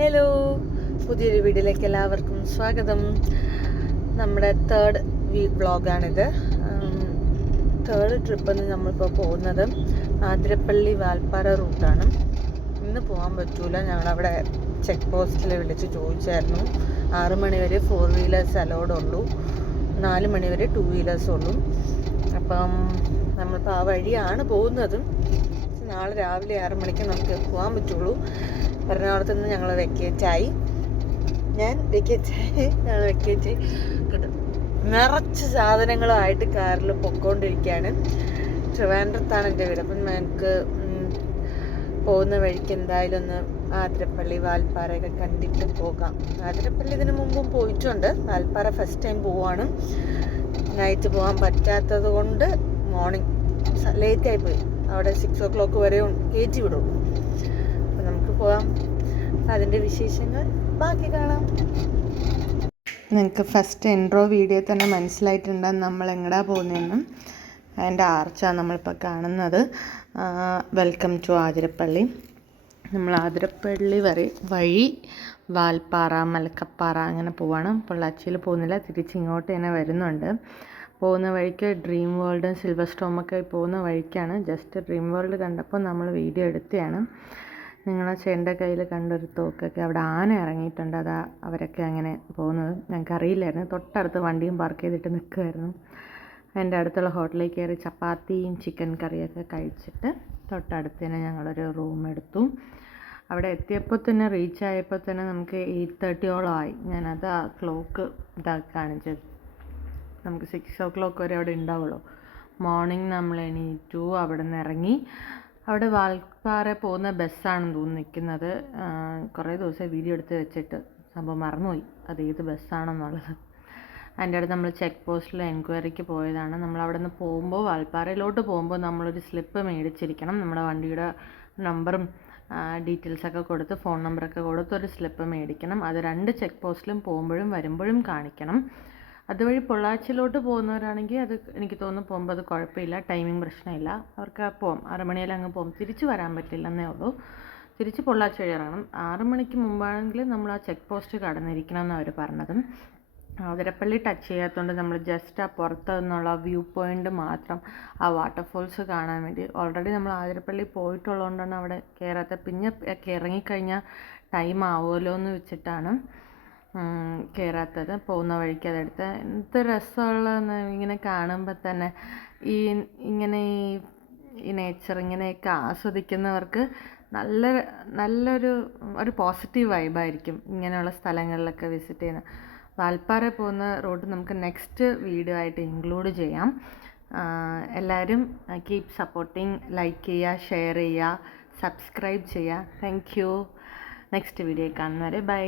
Hello, പുതിയൊരു വീഡിയോയിലേക്ക് എല്ലാവർക്കും സ്വാഗതം. നമ്മുടെ തേർഡ് വ്ളോഗാണിത്. തേർഡ് ട്രിപ്പിന് നമ്മളിപ്പോൾ പോകുന്നത് ആതിരപ്പള്ളി വാൽപ്പാറ റൂട്ടാണ്. ഇന്ന് പോകാൻ പറ്റൂല, ഞങ്ങളവിടെ ചെക്ക് പോസ്റ്റിൽ വിളിച്ച് ചോദിച്ചായിരുന്നു. 6 മണി വരെ 4 വീലേഴ്സ് അലൗഡ് ഉള്ളൂ, 4 മണി വരെ 2 വീലേഴ്സ് ഉള്ളൂ. അപ്പം നമ്മളിപ്പോൾ ആ വഴിയാണ് പോകുന്നത്. നാളെ രാവിലെ 6 മണിക്ക് നമുക്ക് പോകാൻ പറ്റുള്ളൂ. എറണാകുളത്ത് നിന്ന് ഞങ്ങൾ വെക്കേറ്റായി. ഞങ്ങൾ വെക്കേറ്റ് കിട്ടും. നിറച്ച് സാധനങ്ങളുമായിട്ട് കാറിൽ പൊക്കോണ്ടിരിക്കുകയാണ്. ട്രിവാൻഡ്രത്താണ് എൻ്റെ വീട്. അപ്പം ഞങ്ങൾക്ക് പോകുന്ന വഴിക്ക് എന്തായാലും ഒന്ന് ആതിരപ്പള്ളി വാൽപ്പാറയൊക്കെ കണ്ടിട്ട് പോകാം. ആതിരപ്പള്ളി ഇതിനു മുമ്പും പോയിട്ടുണ്ട്. വാൽപ്പാറ ഫസ്റ്റ് ടൈം പോവാണ്. നൈറ്റ് പോകാൻ പറ്റാത്തത് കൊണ്ട് മോർണിംഗ് ലേറ്റായി പോയി. അവിടെ 6 o'clock വരെ കയറ്റി വിടുള്ളൂ. അപ്പം നമുക്ക് പോകാം. അതിൻ്റെ വിശേഷങ്ങൾ ബാക്കി കാണാം. നിങ്ങൾക്ക് ഫസ്റ്റ് ഇൻട്രോ വീഡിയോ തന്നെ മനസ്സിലായിട്ടുണ്ടെന്ന് നമ്മൾ എങ്ങടാ പോകുന്നതെന്നും. അതിൻ്റെ ആർച്ചാണ് നമ്മളിപ്പോൾ കാണുന്നത്. Welcome to Athirappilly. നമ്മൾ ആതിരപ്പള്ളി വഴി വാൽപ്പാറ, മലക്കപ്പാറ അങ്ങനെ പോവാണ്. പൊള്ളാച്ചിയിൽ പോകുന്നില്ല, തിരിച്ചിങ്ങോട്ട് തന്നെ വരുന്നുണ്ട്. പോകുന്ന വഴിക്ക് ഡ്രീം വേൾഡും സിൽവർ സ്റ്റോമൊക്കെ പോകുന്ന വഴിക്കാണ്. ജസ്റ്റ് ഡ്രീം വേൾഡ് കണ്ടപ്പോൾ നമ്മൾ വീഡിയോ എടുത്തതാണ്. നിങ്ങളെ ചേട്ടൻ്റെ കയ്യിൽ കണ്ടൊരു തോക്കൊക്കെ അവിടെ ആന ഇറങ്ങിയിട്ടുണ്ട്. അതാ അവരൊക്കെ അങ്ങനെ പോകുന്നത്. ഞങ്ങൾക്ക് അറിയില്ലായിരുന്നു. തൊട്ടടുത്ത് വണ്ടിയും പാർക്ക് ചെയ്തിട്ട് നിൽക്കുമായിരുന്നു. എൻ്റെ അടുത്തുള്ള ഹോട്ടലിൽ കയറി ചപ്പാത്തിയും ചിക്കൻ കറിയൊക്കെ കഴിച്ചിട്ട് തൊട്ടടുത്ത് തന്നെ ഞങ്ങളൊരു റൂം എടുത്തു. അവിടെ എത്തിയപ്പോൾ തന്നെ റീച്ചായപ്പോൾ തന്നെ നമുക്ക് 8:30 ആയി. ഞാനത് ആ ക്ലോക്ക് കാണിച്ചത്. നമുക്ക് 6 o'clock വരെ അവിടെ ഉണ്ടാവുള്ളൂ. മോർണിംഗ് നമ്മൾ എണീറ്റു, അവിടെ നിന്ന് ഇറങ്ങി. അവിടെ വാൽപ്പാറ പോകുന്ന ബസ്സാണെന്ന് തോന്നുന്നു നിൽക്കുന്നത്. കുറേ ദിവസം വീഡിയോ എടുത്ത് വെച്ചിട്ട് സംഭവം മറന്നുപോയി അത് ഏത് ബസ്സാണെന്നുള്ളത്. അതിൻ്റെ അടുത്ത് നമ്മൾ ചെക്ക് പോസ്റ്റിൽ എൻക്വയറിക്ക് പോയതാണ്. നമ്മൾ അവിടെ നിന്ന് പോകുമ്പോൾ, വാൽപ്പാറയിലോട്ട് പോകുമ്പോൾ നമ്മളൊരു സ്ലിപ്പ് മേടിച്ചിരിക്കണം. നമ്മുടെ വണ്ടിയുടെ നമ്പറും ഡീറ്റെയിൽസൊക്കെ കൊടുത്ത്, ഫോൺ നമ്പറൊക്കെ കൊടുത്ത് ഒരു സ്ലിപ്പ് മേടിക്കണം. അത് 2 ചെക്ക് പോസ്റ്റിലും പോകുമ്പോഴും വരുമ്പോഴും കാണിക്കണം. അതുവഴി പൊള്ളാച്ചിയിലോട്ട് പോകുന്നവരാണെങ്കിൽ അത് എനിക്ക് തോന്നുന്നു പോകുമ്പോൾ അത് കുഴപ്പമില്ല, ടൈമിംഗ് പ്രശ്നമില്ല. അവർക്ക് പോകാം, 6 മണിയിൽ അങ്ങ് പോകും. തിരിച്ച് വരാൻ പറ്റില്ലെന്നേ ഉള്ളൂ. തിരിച്ച് പൊള്ളാച്ചി വഴി ഇറങ്ങണം. 6 മണിക്ക് മുമ്പാണെങ്കിൽ നമ്മൾ ആ ചെക്ക് പോസ്റ്റ് കടന്നിരിക്കണം എന്നാണ് അവർ പറഞ്ഞത്. ആതിരപ്പള്ളി ടച്ച് ചെയ്യാത്തതുകൊണ്ട് നമ്മൾ ജസ്റ്റ് ആ പുറത്ത് നിന്നുള്ള വ്യൂ പോയിൻ്റ് മാത്രം, ആ വാട്ടർഫോൾസ് കാണാൻ വേണ്ടി. ഓൾറെഡി നമ്മൾ ആതിരപ്പള്ളി പോയിട്ടുള്ളതുകൊണ്ടാണ് അവിടെ കയറാത്ത. പിന്നെ ഇറങ്ങിക്കഴിഞ്ഞാൽ ടൈം ആവുമല്ലോ എന്ന് വെച്ചിട്ടാണ് കയറാത്തത്. പോകുന്ന വഴിക്ക് അതെടുത്ത്. എന്ത് രസമുള്ളതെന്ന് ഇങ്ങനെ കാണുമ്പോൾ തന്നെ. ഇങ്ങനെ ഈ നേച്ചർ ഇങ്ങനെയൊക്കെ ആസ്വദിക്കുന്നവർക്ക് നല്ലൊരു പോസിറ്റീവ് വൈബായിരിക്കും ഇങ്ങനെയുള്ള സ്ഥലങ്ങളിലൊക്കെ വിസിറ്റ് ചെയ്യുന്നത്. വാൽപ്പാറ പോകുന്ന റോഡ് നമുക്ക് നെക്സ്റ്റ് വീഡിയോ ആയിട്ട് ഇൻക്ലൂഡ് ചെയ്യാം. എല്ലാവരും കീപ് സപ്പോർട്ടിങ്. ലൈക്ക് ചെയ്യുക, ഷെയർ ചെയ്യുക, സബ്സ്ക്രൈബ് ചെയ്യുക. Thank you. നെക്സ്റ്റ് വീഡിയോ കാണുന്നവരെ ബൈ.